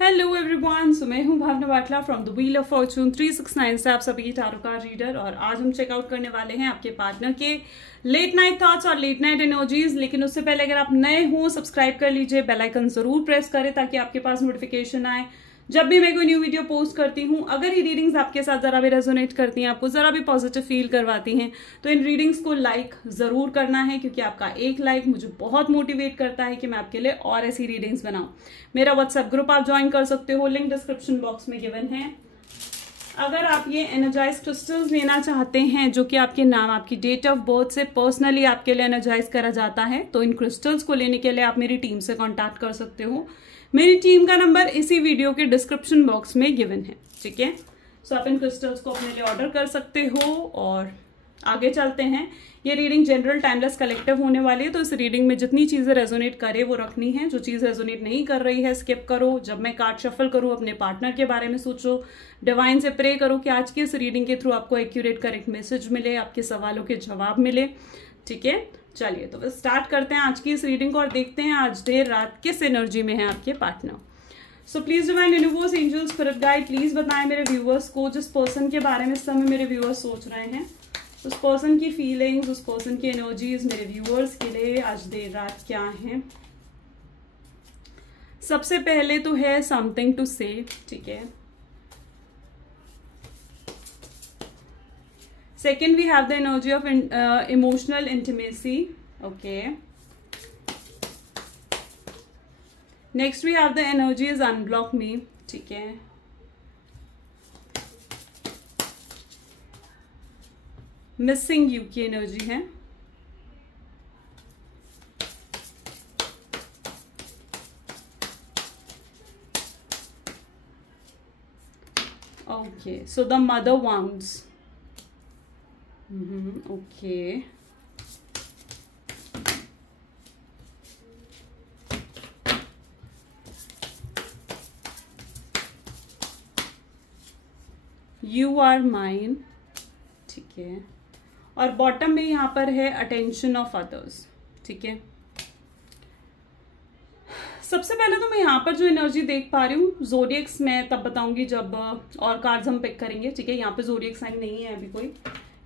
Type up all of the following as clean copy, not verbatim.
Hello everyone, so मैं हूं Bhavna Batla from the wheel of fortune 369 से आप सभी की टैरो कार्ड रीडर। और आज हम चेकआउट करने वाले हैं आपके पार्टनर के लेट नाइट थॉट्स और लेट नाइट एनर्जीज। लेकिन उससे पहले अगर आप नए हो सब्सक्राइब कर लीजिए, बेल आइकन जरूर प्रेस करें ताकि आपके पास नोटिफिकेशन आए जब भी मैं कोई न्यू वीडियो पोस्ट करती हूँ। अगर ये रीडिंग्स आपके साथ जरा भी रेजोनेट करती हैं, आपको जरा भी पॉजिटिव फील करवाती हैं, तो इन रीडिंग्स को लाइक जरूर करना है, क्योंकि आपका एक लाइक मुझे बहुत मोटिवेट करता है कि मैं आपके लिए और ऐसी रीडिंग्स बनाऊं। मेरा व्हाट्सएप ग्रुप आप ज्वाइन कर सकते हो, लिंक डिस्क्रिप्शन बॉक्स में गिवन है। अगर आप ये एनर्जाइज क्रिस्टल्स लेना चाहते हैं जो कि आपके नाम, आपकी डेट ऑफ बर्थ से पर्सनली आपके लिए एनर्जाइज करा जाता है, तो इन क्रिस्टल्स को लेने के लिए आप मेरी टीम से कॉन्टैक्ट कर सकते हो। मेरी टीम का नंबर इसी वीडियो के डिस्क्रिप्शन बॉक्स में गिवन है, ठीक है। सो आप इन क्रिस्टल्स को अपने लिए ऑर्डर कर सकते हो। और आगे चलते हैं। ये रीडिंग जनरल टाइमलेस कलेक्टिव होने वाली है, तो इस रीडिंग में जितनी चीजें रेजोनेट करे वो रखनी है, जो चीज रेजोनेट नहीं कर रही है स्किप करो। जब मैं कार्ड शफल करूं अपने पार्टनर के बारे में सोचो, डिवाइन से प्रे करो कि आज की इस रीडिंग के थ्रू आपको एक्यूरेट करेक्ट मैसेज मिले, आपके सवालों के जवाब मिले, ठीक है। चलिए तो स्टार्ट करते हैं आज की इस रीडिंग को और देखते हैं आज देर रात किस एनर्जी में है आपके partner. So please divine universe, angels, spirit guide, please बताएं मेरे व्यूअर्स को, जिस पर्सन के बारे में इस समय मेरे व्यूअर्स सोच रहे हैं, उस पर्सन की फीलिंग्स, उस पर्सन की एनर्जीज मेरे व्यूअर्स के लिए आज देर रात क्या है। सबसे पहले तो है समथिंग टू से, ठीक है। Second, we have the energy of emotional intimacy. Okay. Next, we have the energy is unblock me. ठीक है। Missing you की एनर्जी है। Okay, so the mother wounds. Okay. You are mine, ठीक है। और बॉटम में यहाँ पर है अटेंशन ऑफ अदर्स, ठीक है। सबसे पहले तो मैं यहाँ पर जो एनर्जी देख पा रही हूँ, ज़ोडिएक्स मैं तब बताऊंगी जब और कार्ड्स हम पिक करेंगे, ठीक है। यहाँ पे ज़ोडिएक साइन नहीं है अभी कोई।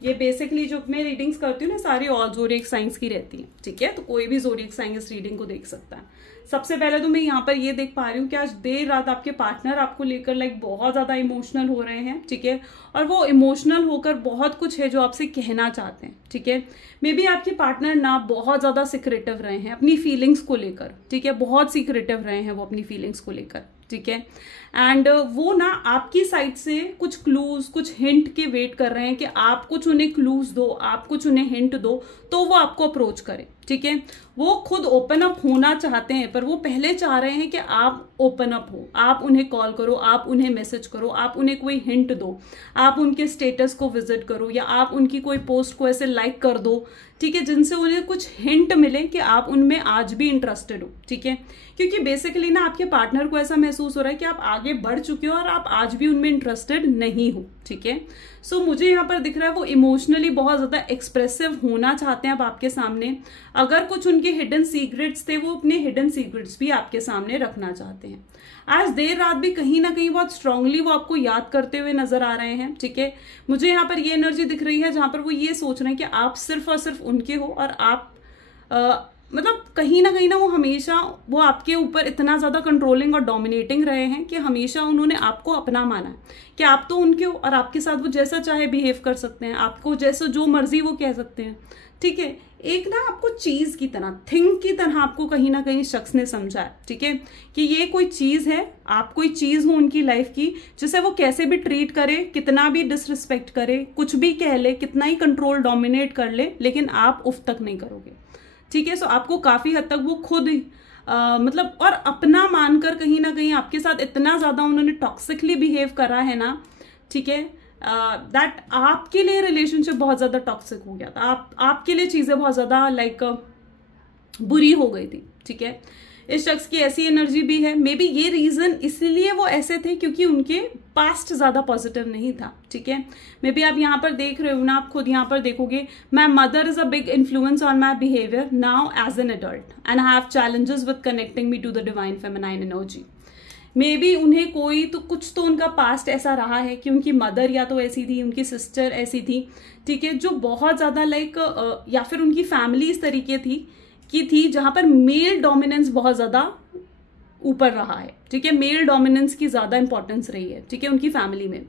ये बेसिकली जो मैं रीडिंग्स करती हूँ ना, सारी ऑल ज़ोडिएक साइंस की रहती है, ठीक है। तो कोई भी ज़ोडिएक साइन इस रीडिंग को देख सकता है। सबसे पहले तो मैं यहाँ पर ये देख पा रही हूँ कि आज देर रात आपके पार्टनर आपको लेकर बहुत ज्यादा इमोशनल हो रहे हैं, ठीक है। और वो इमोशनल होकर बहुत कुछ है जो आपसे कहना चाहते हैं, ठीक है। मे बी आपके पार्टनर ना बहुत ज्यादा सीक्रेटिव रहे हैं अपनी फीलिंग्स को लेकर, ठीक है। बहुत सीक्रेटिव रहे हैं वो अपनी फीलिंग्स को लेकर, ठीक है। एंड वो ना आपकी साइड से कुछ क्लूज, कुछ हिंट के वेट कर रहे हैं कि आप कुछ उन्हें क्लूज दो, आप कुछ उन्हें हिंट दो, तो वो आपको अप्रोच करें, ठीक है। वो खुद ओपन अप होना चाहते हैं, पर वो पहले चाह रहे हैं कि आप ओपन अप हो, आप उन्हें कॉल करो, आप उन्हें मैसेज करो, आप उन्हें कोई हिंट दो, आप उनके स्टेटस को विजिट करो, या आप उनकी कोई पोस्ट को ऐसे लाइक कर दो, ठीक है, जिनसे उन्हें कुछ हिंट मिले कि आप उनमें आज भी इंटरेस्टेड हो, ठीक है। क्योंकि बेसिकली ना आपके पार्टनर को ऐसा महसूस हो रहा है कि आप आगे बढ़ चुके हो और आप आज भी उनमें इंटरेस्टेड नहीं हो, ठीक है। सो मुझे यहाँ पर दिख रहा है वो इमोशनली बहुत ज्यादा एक्सप्रेसिव होना चाहते हैं अब आपके सामने। अगर कुछ उनके हिडन सीक्रेट्स थे, वो अपने हिडन सीक्रेट्स भी आपके सामने रखना चाहते हैं। आज देर रात भी कहीं ना कहीं बहुत स्ट्रांगली वो आपको याद करते हुए नजर आ रहे हैं, ठीक है। मुझे यहाँ पर ये एनर्जी दिख रही है जहां पर वो ये सोच रहे हैं कि आप सिर्फ और सिर्फ उनके हो, और आप मतलब कहीं ना वो हमेशा वो आपके ऊपर इतना ज्यादा कंट्रोलिंग और डोमिनेटिंग रहे हैं कि हमेशा उन्होंने आपको अपना माना है कि आप तो उनके हो और आपके साथ वो जैसा चाहे बिहेव कर सकते हैं, आपको जैसा जो मर्जी वो कह सकते हैं, ठीक है। एक ना आपको चीज की तरह, थिंग की तरह आपको कहीं ना कहीं शख्स ने समझा है, ठीक है, कि ये कोई चीज है, आप कोई चीज हो उनकी लाइफ की, जिसे वो कैसे भी ट्रीट करे, कितना भी डिसरिस्पेक्ट करे, कुछ भी कह ले, कितना ही कंट्रोल डोमिनेट कर ले, लेकिन आप उफ तक नहीं करोगे, ठीक है। सो आपको काफी हद तक वो खुद मतलब और अपना मानकर कहीं ना कहीं आपके साथ इतना ज्यादा उन्होंने टॉक्सिकली बिहेव करा है ना, ठीक है, दैट आपके लिए रिलेशनशिप बहुत ज्यादा टॉक्सिक हो गया था। आपके लिए चीजें बहुत ज्यादा बुरी हो गई थी, ठीक है। इस शख्स की ऐसी एनर्जी भी है, मे बी ये रीजन इसलिए वो ऐसे थे क्योंकि उनके पास्ट ज्यादा पॉजिटिव नहीं था, ठीक है। मे बी आप यहाँ पर देख रहे हो ना, आप खुद यहाँ पर देखोगे, my mother is a big influence on my behaviour now as an adult and I have challenges with connecting me to the divine feminine energy. Maybe उन्हें कोई तो कुछ तो उनका पास्ट ऐसा रहा है कि उनकी मदर या तो ऐसी थी, उनकी सिस्टर ऐसी थी, ठीक है, जो बहुत ज़्यादा लाइक या फिर उनकी फैमिली इस तरीके थी जहाँ पर मेल डोमिनेंस बहुत ज़्यादा ऊपर रहा है, ठीक है, मेल डोमिनेंस की ज़्यादा इंपॉर्टेंस रही है, ठीक है, उनकी फैमिली में,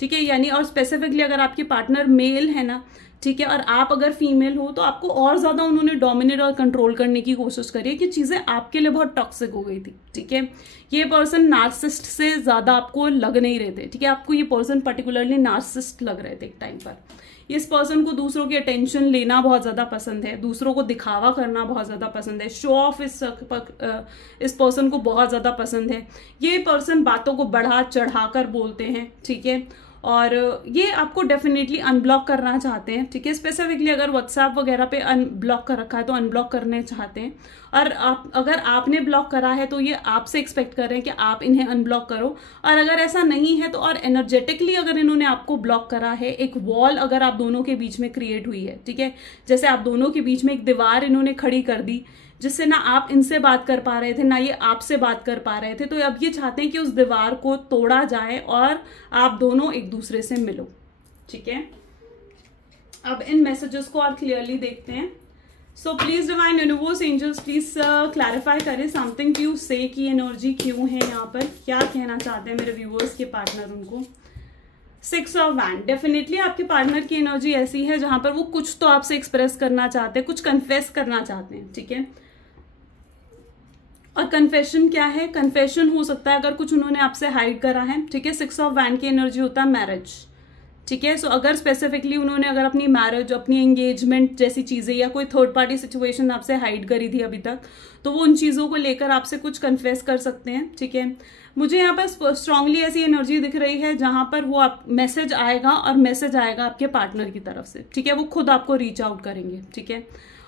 ठीक है, यानी और स्पेसिफिकली अगर आपके पार्टनर मेल है ना, ठीक है, और आप अगर फीमेल हो तो आपको और ज्यादा उन्होंने डोमिनेट और कंट्रोल करने की कोशिश करी है कि चीजें आपके लिए बहुत टॉक्सिक हो गई थी, ठीक है। ये पर्सन नार्सिसिस्ट से ज्यादा आपको लग नहीं रहे थे, ठीक है, आपको ये पर्सन पर्टिकुलरली नार्सिसिस्ट लग रहे थे एक टाइम पर। इस पर्सन को दूसरों की अटेंशन लेना बहुत ज्यादा पसंद है, दूसरों को दिखावा करना बहुत ज्यादा पसंद है, शो ऑफ इस पर्सन को बहुत ज्यादा पसंद है। ये पर्सन बातों को बढ़ा चढ़ाकर बोलते हैं, ठीक है, और ये आपको डेफिनेटली अनब्लॉक करना चाहते हैं, ठीक है, स्पेसिफिकली अगर व्हाट्सएप वगैरह पे अनब्लॉक कर रखा है तो अनब्लॉक करने चाहते हैं, और आप अगर आपने ब्लॉक करा है तो ये आपसे एक्सपेक्ट कर रहे हैं कि आप इन्हें अनब्लॉक करो, और अगर ऐसा नहीं है तो और एनर्जेटिकली अगर इन्होंने आपको ब्लॉक करा है, एक वॉल अगर आप दोनों के बीच में क्रिएट हुई है, ठीक है, जैसे आप दोनों के बीच में एक दीवार इन्होंने खड़ी कर दी जिससे ना आप इनसे बात कर पा रहे थे ना ये आपसे बात कर पा रहे थे, तो अब ये चाहते हैं कि उस दीवार को तोड़ा जाए और आप दोनों एक दूसरे से मिलो, ठीक है। अब इन मैसेजेस को और क्लियरली देखते हैं। So please divine universe angels please clarify करें समथिंग टू से की एनर्जी क्यों है यहाँ पर, क्या कहना चाहते हैं मेरे व्यूअर्स के पार्टनर उनको। 6 ऑफ वैंड, डेफिनेटली आपके पार्टनर की एनर्जी ऐसी है जहां पर वो कुछ तो आपसे एक्सप्रेस करना चाहते हैं, कुछ कन्फेस करना चाहते हैं, ठीक है। और कन्फेशन क्या है, कन्फेशन हो सकता है अगर कुछ उन्होंने आपसे हाइड करा है, ठीक है। 6 ऑफ वैंड की एनर्जी होता है मैरिज, ठीक है। सो अगर स्पेसिफिकली उन्होंने अगर अपनी मैरिज, अपनी एंगेजमेंट जैसी चीजें या कोई थर्ड पार्टी सिचुएशन आपसे हाइड करी थी अभी तक, तो वो उन चीजों को लेकर आपसे कुछ कन्फेस कर सकते हैं, ठीक है। मुझे यहाँ पर स्ट्रांगली ऐसी एनर्जी दिख रही है जहां पर वो मैसेज आएगा और मैसेज आएगा आपके पार्टनर की तरफ से, ठीक है, वो खुद आपको रीच आउट करेंगे, ठीक है।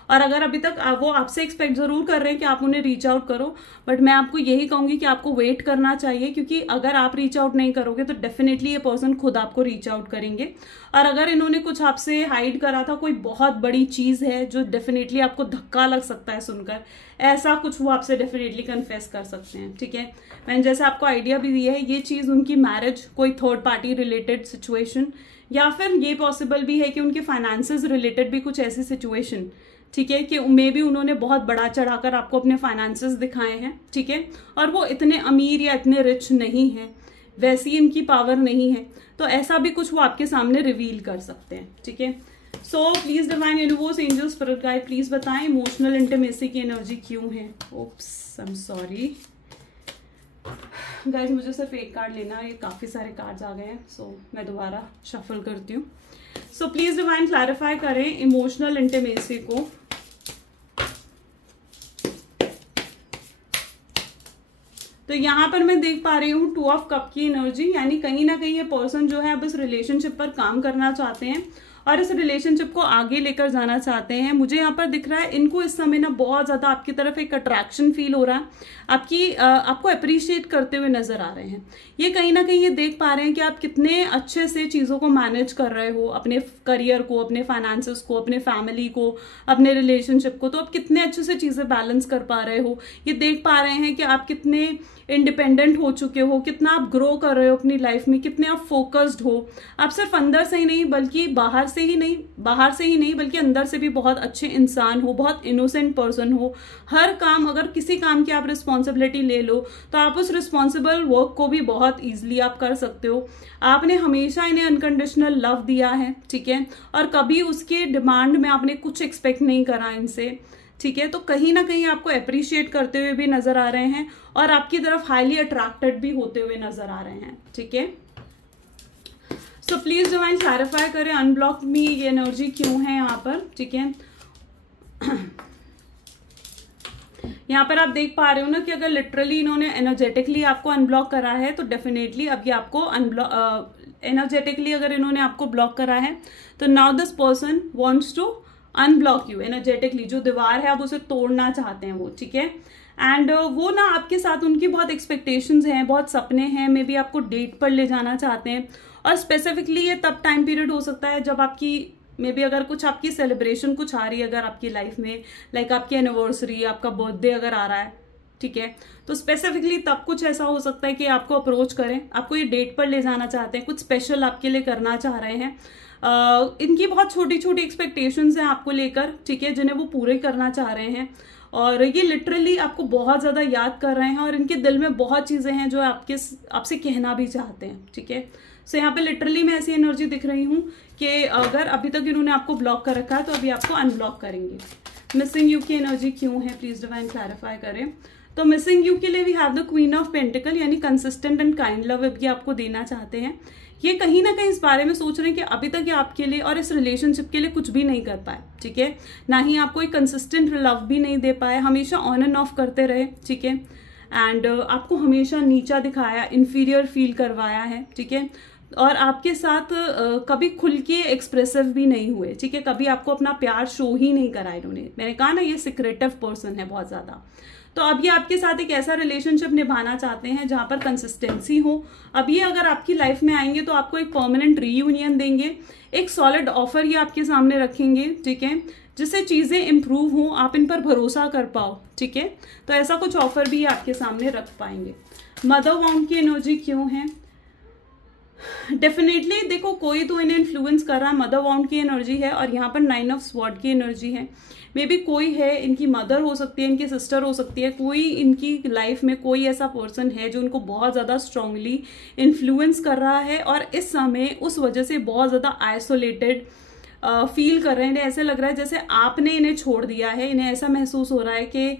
और अगर अभी तक वो आपसे एक्सपेक्ट जरूर कर रहे हैं कि आप उन्हें रीच आउट करो, बट मैं आपको यही कहूंगी कि आपको वेट करना चाहिए, क्योंकि अगर आप रीच आउट नहीं करोगे तो डेफिनेटली ये पर्सन खुद आपको रीच आउट करेंगे। और अगर इन्होंने कुछ आपसे हाइड करा था, कोई बहुत बड़ी चीज है जो डेफिनेटली आपको धक्का लग सकता है सुनकर, ऐसा कुछ वो आपसे डेफिनेटली कन्फेस कर सकते हैं, ठीक है। मैंने जैसे आपको आइडिया भी दिया है, ये चीज उनकी मैरिज, कोई थर्ड पार्टी रिलेटेड सिचुएशन, या फिर ये पॉसिबल भी है कि उनके फाइनेंसेस रिलेटेड भी कुछ ऐसी सिचुएशन, ठीक है, कि मे भी उन्होंने बहुत बड़ा चढ़ाकर आपको अपने फाइनेंसेस दिखाए हैं, ठीक है, और वो इतने अमीर या इतने रिच नहीं है, वैसी इनकी पावर नहीं है, तो ऐसा भी कुछ वो आपके सामने रिवील कर सकते हैं, ठीक है। So please divine universe angels spirit guide please बताएं इमोशनल इंटीमेसी की एनर्जी क्यों है। Oops, I am sorry guys, मुझे सिर्फ एक कार्ड लेना है, ये काफी सारे कार्ड्स आ गए हैं, सो मैं दोबारा शफल करती हूँ। सो प्लीज डिवाइन क्लैरिफाई करें इमोशनल इंटीमेसी को। तो यहां पर मैं देख पा रही हूँ 2 ऑफ कप की एनर्जी, यानी कहीं ना कहीं ये पर्सन जो है अब इस रिलेशनशिप पर काम करना चाहते हैं और इस रिलेशनशिप को आगे लेकर जाना चाहते हैं। मुझे यहाँ पर दिख रहा है इनको इस समय ना बहुत ज्यादा आपकी तरफ एक अट्रैक्शन फील हो रहा है, आपको अप्रिशिएट करते हुए नजर आ रहे हैं। ये कहीं ना कहीं ये देख पा रहे हैं कि आप कितने अच्छे से चीजों को मैनेज कर रहे हो, अपने करियर को, अपने फाइनेंसेस को, अपने फैमिली को, अपने रिलेशनशिप को, तो आप कितने अच्छे से चीजें बैलेंस कर पा रहे हो। ये देख पा रहे हैं कि आप कितने इंडिपेंडेंट हो चुके हो, कितना आप ग्रो कर रहे हो अपनी लाइफ में, कितने आप फोकस्ड हो। आप सिर्फ अंदर से ही नहीं बल्कि बाहर से ही नहीं बल्कि अंदर से भी बहुत अच्छे इंसान हो, बहुत इनोसेंट पर्सन हो। हर काम, अगर किसी काम की आप रिस्पॉन्सिबिलिटी ले लो तो आप उस रिस्पॉन्सिबल वर्क को भी बहुत ईजिली आप कर सकते हो। आपने हमेशा इन्हें अनकंडीशनल लव दिया है, ठीक है, और कभी उसके डिमांड में आपने कुछ एक्सपेक्ट नहीं करा इनसे, ठीक है। तो कहीं ना कहीं आपको अप्रिशिएट करते हुए भी नजर आ रहे हैं और आपकी तरफ हाईली अट्रैक्टेड भी होते हुए नजर आ रहे हैं, ठीक है। सो प्लीज डिवाइन क्लैरिफाई करें अनब्लॉक मी ये एनर्जी क्यों है यहाँ पर, ठीक है। यहाँ पर आप देख पा रहे हो ना कि अगर लिटरली इन्होंने एनर्जेटिकली आपको अनब्लॉक करा है तो डेफिनेटली अब ये आपको एनर्जेटिकली अगर इन्होंने आपको ब्लॉक करा है तो now this person wants to unblock you energetically. जो दीवार है आप उसे तोड़ना चाहते हैं वो, ठीक है। एंड वो ना आपके साथ उनकी बहुत एक्सपेक्टेशंस हैं, बहुत सपने हैं, मे बी आपको डेट पर ले जाना चाहते हैं। और स्पेसिफिकली ये तब टाइम पीरियड हो सकता है जब आपकी मे बी अगर कुछ आपकी सेलिब्रेशन कुछ आ रही है अगर आपकी लाइफ में, लाइक आपकी एनिवर्सरी, आपका बर्थडे अगर आ रहा है, ठीक है। तो स्पेसिफिकली तब कुछ ऐसा हो सकता है कि आपको अप्रोच करें, आपको ये डेट पर ले जाना चाहते हैं, कुछ स्पेशल आपके लिए करना चाह रहे हैं। इनकी बहुत छोटी छोटी एक्सपेक्टेशंस हैं आपको लेकर, ठीक है, जिन्हें वो पूरे करना चाह रहे हैं, और ये लिटरली आपको बहुत ज़्यादा याद कर रहे हैं, और इनके दिल में बहुत चीज़ें हैं जो आपसे कहना भी चाहते हैं, ठीक है। सो यहाँ पे लिटरली मैं ऐसी एनर्जी दिख रही हूँ कि अगर अभी तक इन्होंने आपको ब्लॉक कर रखा है तो अभी आपको अनब्लॉक करेंगे। मिसिंग यू की एनर्जी क्यों है, प्लीज डिवाइन क्लैरिफाई करें। तो मिसिंग यू के लिए we have the queen of pentacle, यानी कंसिस्टेंट एंड काइंड लव ये आपको देना चाहते हैं। ये कहीं ना कहीं इस बारे में सोच रहे हैं कि अभी तक ये आपके लिए और इस रिलेशनशिप के लिए कुछ भी नहीं कर पाए, ठीक है, ना ही आपको एक कंसिस्टेंट लव भी नहीं दे पाए, हमेशा ऑन एंड ऑफ करते रहे, ठीक है, एंड आपको हमेशा नीचा दिखाया, इन्फीरियर फील करवाया है, ठीक है, और आपके साथ कभी खुल के एक्सप्रेसिव भी नहीं हुए, ठीक है, कभी आपको अपना प्यार शो ही नहीं करा इन्होंने। मैंने कहा ना ये सिक्रेटिव पर्सन है बहुत ज्यादा। तो अब ये आपके साथ एक ऐसा रिलेशनशिप निभाना चाहते हैं जहां पर कंसिस्टेंसी हो। अब ये अगर आपकी लाइफ में आएंगे तो आपको एक परमानेंट रीयूनियन देंगे, एक सॉलिड ऑफर ये आपके सामने रखेंगे, ठीक है, जिससे चीजें इंप्रूव हो, आप इन पर भरोसा कर पाओ, ठीक है। तो ऐसा कुछ ऑफर भी आपके सामने रख पाएंगे। मदर वाउंड की एनर्जी क्यों है? डेफिनेटली देखो कोई तो इन्हें इन्फ्लुएंस कर रहा है, मदर वाउंड की एनर्जी है, और यहाँ पर 9 ऑफ स्वॉर्ड की एनर्जी है। मे बी कोई है, इनकी मदर हो सकती है, इनकी सिस्टर हो सकती है, कोई इनकी लाइफ में कोई ऐसा पर्सन है जो उनको बहुत ज़्यादा स्ट्रांगली इन्फ्लुएंस कर रहा है, और इस समय उस वजह से बहुत ज़्यादा आइसोलेटेड फील कर रहे हैं। इन्हें ऐसे लग रहा है जैसे आपने इन्हें छोड़ दिया है, इन्हें ऐसा महसूस हो रहा है कि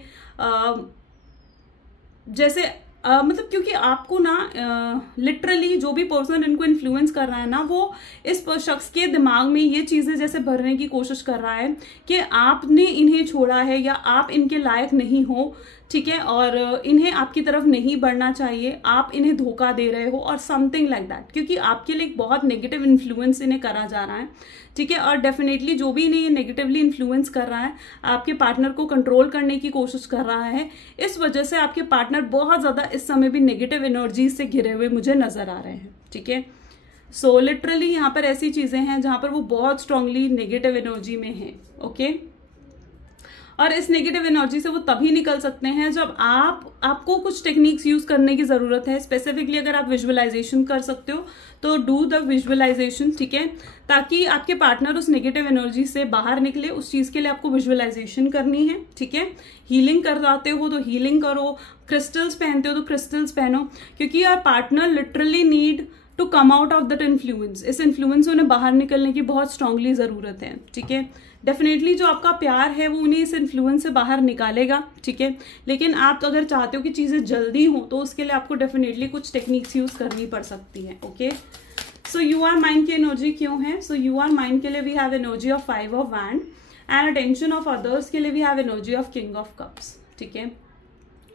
जैसे मतलब क्योंकि आपको ना लिटरली जो भी पर्सन इनको इन्फ्लुएंस कर रहा है ना, वो इस शख्स के दिमाग में ये चीजें जैसे भरने की कोशिश कर रहा है कि आपने इन्हें छोड़ा है या आप इनके लायक नहीं हो, ठीक है, और इन्हें आपकी तरफ नहीं बढ़ना चाहिए, आप इन्हें धोखा दे रहे हो और समथिंग लाइक दैट, क्योंकि आपके लिए एक बहुत नेगेटिव इन्फ्लुएंस इन्हें करा जा रहा है, ठीक है। और डेफिनेटली जो भी इन्हें नेगेटिवली इन्फ्लुएंस कर रहा है, आपके पार्टनर को कंट्रोल करने की कोशिश कर रहा है, इस वजह से आपके पार्टनर बहुत ज्यादा इस समय भी नेगेटिव एनर्जी से घिरे हुए मुझे नजर आ रहे हैं, ठीक है। सो लिटरली यहाँ पर ऐसी चीजें हैं जहां पर वो बहुत स्ट्रांगली नेगेटिव एनर्जी में है, ओके। और इस नेगेटिव एनर्जी से वो तभी निकल सकते हैं जब आपको कुछ टेक्निक्स यूज करने की जरूरत है। स्पेसिफिकली अगर आप विजुअलाइजेशन कर सकते हो तो डू द विजुअलाइजेशन, ठीक है, ताकि आपके पार्टनर उस नेगेटिव एनर्जी से बाहर निकले। उस चीज के लिए आपको विजुअलाइजेशन करनी है, ठीक है। हीलिंग करवाते हो तो हीलिंग करो, क्रिस्टल्स पहनते हो तो क्रिस्टल्स पहनो, क्योंकि यार partner literally need to come out of that influence. इस इन्फ्लुएंस से उन्हें बाहर निकलने की बहुत स्ट्रांगली जरूरत है, ठीक है। डेफिनेटली जो आपका प्यार है वो उन्हें इस इन्फ्लुएंस से बाहर निकालेगा, ठीक है, लेकिन आप अगर चाहते हो कि चीजें जल्दी हो तो उसके लिए आपको डेफिनेटली कुछ टेक्निक्स यूज करनी पड़ सकती है, okay. So your mind की एनर्जी क्यों है? सो यू आर माइंड के लिए we have energy of 5 of wands, and attention of others के लिए we have energy of king of cups, ठीक है।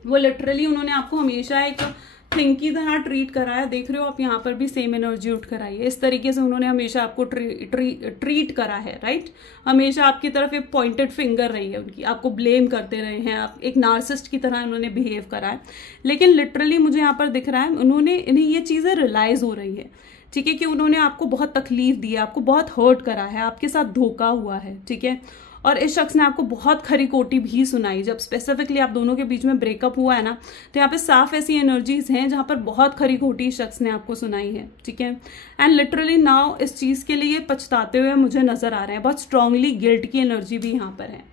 वो लिटरली उन्होंने आपको हमेशा एक थिंग की तरह ट्रीट करा है, देख रहे हो आप यहाँ पर भी सेम एनर्जी उठ कर आई है। इस तरीके से उन्होंने हमेशा आपको ट्रीट करा है, राइट। हमेशा आपकी तरफ एक पॉइंटेड फिंगर रही है उनकी, आपको ब्लेम करते रहे हैं, आप एक नार्सिस्ट की तरह उन्होंने बिहेव करा है। लेकिन लिटरली मुझे यहाँ पर दिख रहा है इन्हें ये चीजें रियलाइज हो रही है, ठीक है, कि उन्होंने आपको बहुत तकलीफ दी है, आपको बहुत हर्ट करा है, आपके साथ धोखा हुआ है, ठीक है। और इस शख्स ने आपको बहुत खरी कोटी भी सुनाई। जब स्पेसिफिकली आप दोनों के बीच में ब्रेकअप हुआ है ना, तो यहाँ पे साफ ऐसी एनर्जीज हैं जहां पर बहुत खरी कोटी इस शख्स ने आपको सुनाई है, ठीक है। एंड लिटरली नाउ इस चीज के लिए पछताते हुए मुझे नजर आ रहे हैं, बहुत स्ट्रांगली गिल्ट की एनर्जी भी यहाँ पर है,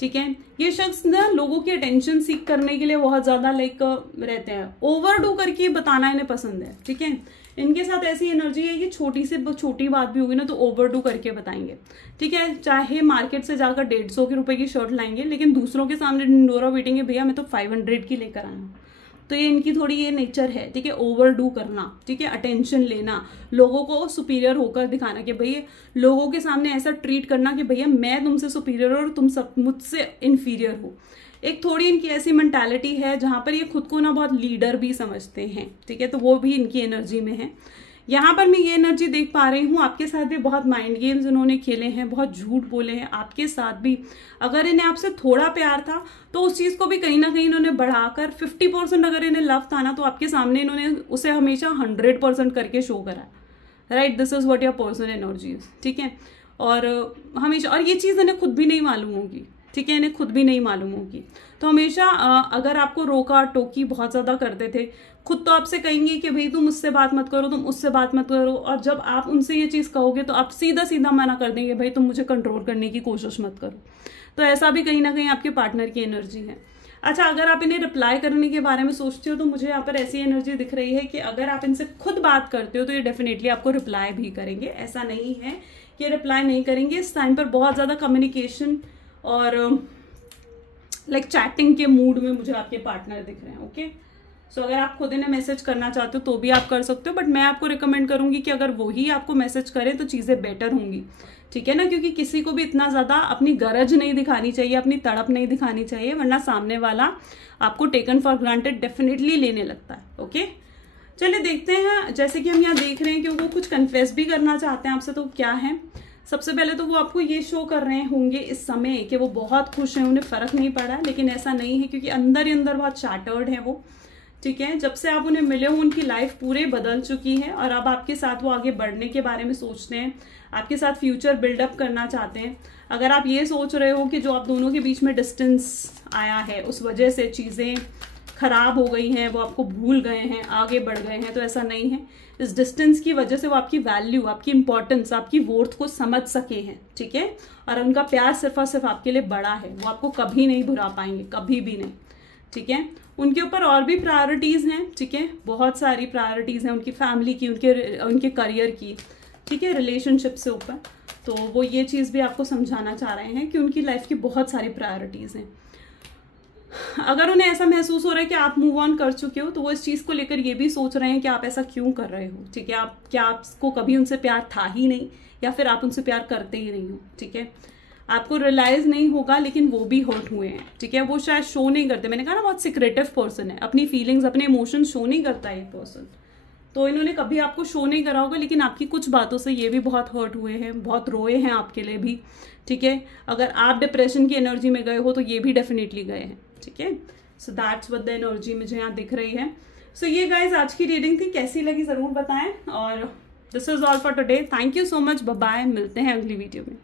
ठीक है। ये शख्स ना लोगों की अटेंशन सीख करने के लिए बहुत ज्यादा रहते हैं, ओवरडू करके बताना इन्हें पसंद है, ठीक है। इनके साथ ऐसी एनर्जी है कि छोटी से छोटी बात भी होगी ना तो ओवरडू करके बताएंगे, ठीक है। चाहे मार्केट से जाकर 150 रुपए की शर्ट लाएंगे, लेकिन दूसरों के सामने ढिंडोरा पीटेंगे, भैया मैं तो 500 की लेकर आया हूँ। तो ये इनकी थोड़ी ये नेचर है, ठीक है, ओवरडू करना, ठीक है, अटेंशन लेना, लोगों को सुपीरियर होकर दिखाना कि भैया लोगों के सामने ऐसा ट्रीट करना कि भैया मैं तुमसे सुपीरियर और तुम सब मुझसे इन्फीरियर हो। एक थोड़ी इनकी ऐसी मेंटालिटी है जहां पर ये खुद को ना बहुत लीडर भी समझते हैं, ठीक है, तो वो भी इनकी एनर्जी में है। यहाँ पर मैं ये एनर्जी देख पा रही हूँ, आपके साथ भी बहुत माइंड गेम्स उन्होंने खेले हैं, बहुत झूठ बोले हैं आपके साथ भी। अगर इन्हें आपसे थोड़ा प्यार था तो उस चीज को भी कहीं ना कहीं इन्होंने बढ़ाकर 50% अगर इन्हें लव था ना, तो आपके सामने इन्होंने उसे हमेशा 100% करके शो करा, right. This is what your personal energy is, ठीक है। और हमेशा, और ये चीज इन्हें खुद भी नहीं मालूम होगी, ठीक है, इन्हें खुद भी नहीं मालूम होगी। तो हमेशा अगर आपको रोका टोकी बहुत ज़्यादा करते थे, खुद तो आपसे कहेंगे कि भाई तुम उससे बात मत करो, तुम उससे बात मत करो, और जब आप उनसे ये चीज़ कहोगे तो आप सीधा सीधा मना कर देंगे, भाई तुम मुझे कंट्रोल करने की कोशिश मत करो। तो ऐसा भी कहीं ना कहीं आपके पार्टनर की एनर्जी है। अच्छा, अगर आप इन्हें रिप्लाई करने के बारे में सोचते हो तो मुझे यहाँ पर ऐसी एनर्जी दिख रही है कि अगर आप इनसे खुद बात करते हो तो ये डेफिनेटली आपको रिप्लाई भी करेंगे। ऐसा नहीं है कि रिप्लाई नहीं करेंगे। इस टाइम पर बहुत ज़्यादा कम्युनिकेशन और लाइक चैटिंग के मूड में मुझे आपके पार्टनर दिख रहे हैं। ओके, सो अगर आप खुद इन्हें मैसेज करना चाहते हो तो भी आप कर सकते हो, बट मैं आपको रिकमेंड करूंगी कि अगर वही आपको मैसेज करें तो चीज़ें बेटर होंगी, ठीक है ना, क्योंकि किसी को भी इतना ज़्यादा अपनी गरज नहीं दिखानी चाहिए, अपनी तड़प नहीं दिखानी चाहिए, वरना सामने वाला आपको टेकन फॉर ग्रांटेड डेफिनेटली लेने लगता है। ओके, चलिए देखते हैं। जैसे कि हम यहाँ देख रहे हैं कि वो कुछ कन्फेस भी करना चाहते हैं आपसे, तो क्या है? सबसे पहले तो वो आपको ये शो कर रहे होंगे इस समय कि वो बहुत खुश हैं, उन्हें फर्क नहीं पड़ा, लेकिन ऐसा नहीं है, क्योंकि अंदर ही अंदर बहुत शैटर्ड है वो, ठीक है। जब से आप उन्हें मिले हो उनकी लाइफ पूरे बदल चुकी है, और अब आपके साथ वो आगे बढ़ने के बारे में सोचते हैं, आपके साथ फ्यूचर बिल्डअप करना चाहते हैं। अगर आप ये सोच रहे हो कि जो आप दोनों के बीच में डिस्टेंस आया है उस वजह से चीज़ें खराब हो गई हैं, वो आपको भूल गए हैं, आगे बढ़ गए हैं, तो ऐसा नहीं है। इस डिस्टेंस की वजह से वो आपकी वैल्यू, आपकी इंपॉर्टेंस, आपकी वर्थ को समझ सके हैं, ठीक है। और उनका प्यार सिर्फ और सिर्फ आपके लिए बड़ा है, वो आपको कभी नहीं भुला पाएंगे, कभी भी नहीं, ठीक है। उनके ऊपर और भी प्रायोरिटीज़ हैं, ठीक है, बहुत सारी प्रायोरिटीज़ हैं उनकी फैमिली की, उनके करियर की, ठीक है, रिलेशनशिप से ऊपर। तो वो ये चीज़ भी आपको समझाना चाह रहे हैं कि उनकी लाइफ की बहुत सारी प्रायोरिटीज़ हैं। अगर उन्हें ऐसा महसूस हो रहा है कि आप मूव ऑन कर चुके हो, तो वो इस चीज़ को लेकर ये भी सोच रहे हैं कि आप ऐसा क्यों कर रहे हो, ठीक है। आपको कभी उनसे प्यार था ही नहीं, या फिर आप उनसे प्यार करते ही नहीं हो, ठीक है। आपको रियलाइज नहीं होगा, लेकिन वो भी हर्ट हुए हैं, ठीक है। वो शायद शो नहीं करते, मैंने कहा ना बहुत सीक्रेटिव पर्सन है, अपनी फीलिंग्स, अपने इमोशन शो नहीं करता है ये पर्सन। तो इन्होंने कभी आपको शो नहीं करा होगा, लेकिन आपकी कुछ बातों से ये भी बहुत हर्ट हुए हैं, बहुत रोए हैं आपके लिए भी, ठीक है। अगर आप डिप्रेशन की एनर्जी में गए हो तो ये भी डेफिनेटली गए हैं, ठीक है। So that's what the energy मुझे यहाँ दिख रही है। सो ये गाइज आज की रीडिंग थी, कैसी लगी ज़रूर बताएं, और this is all for today. Thank you so much, bye bye, मिलते हैं अगली वीडियो में।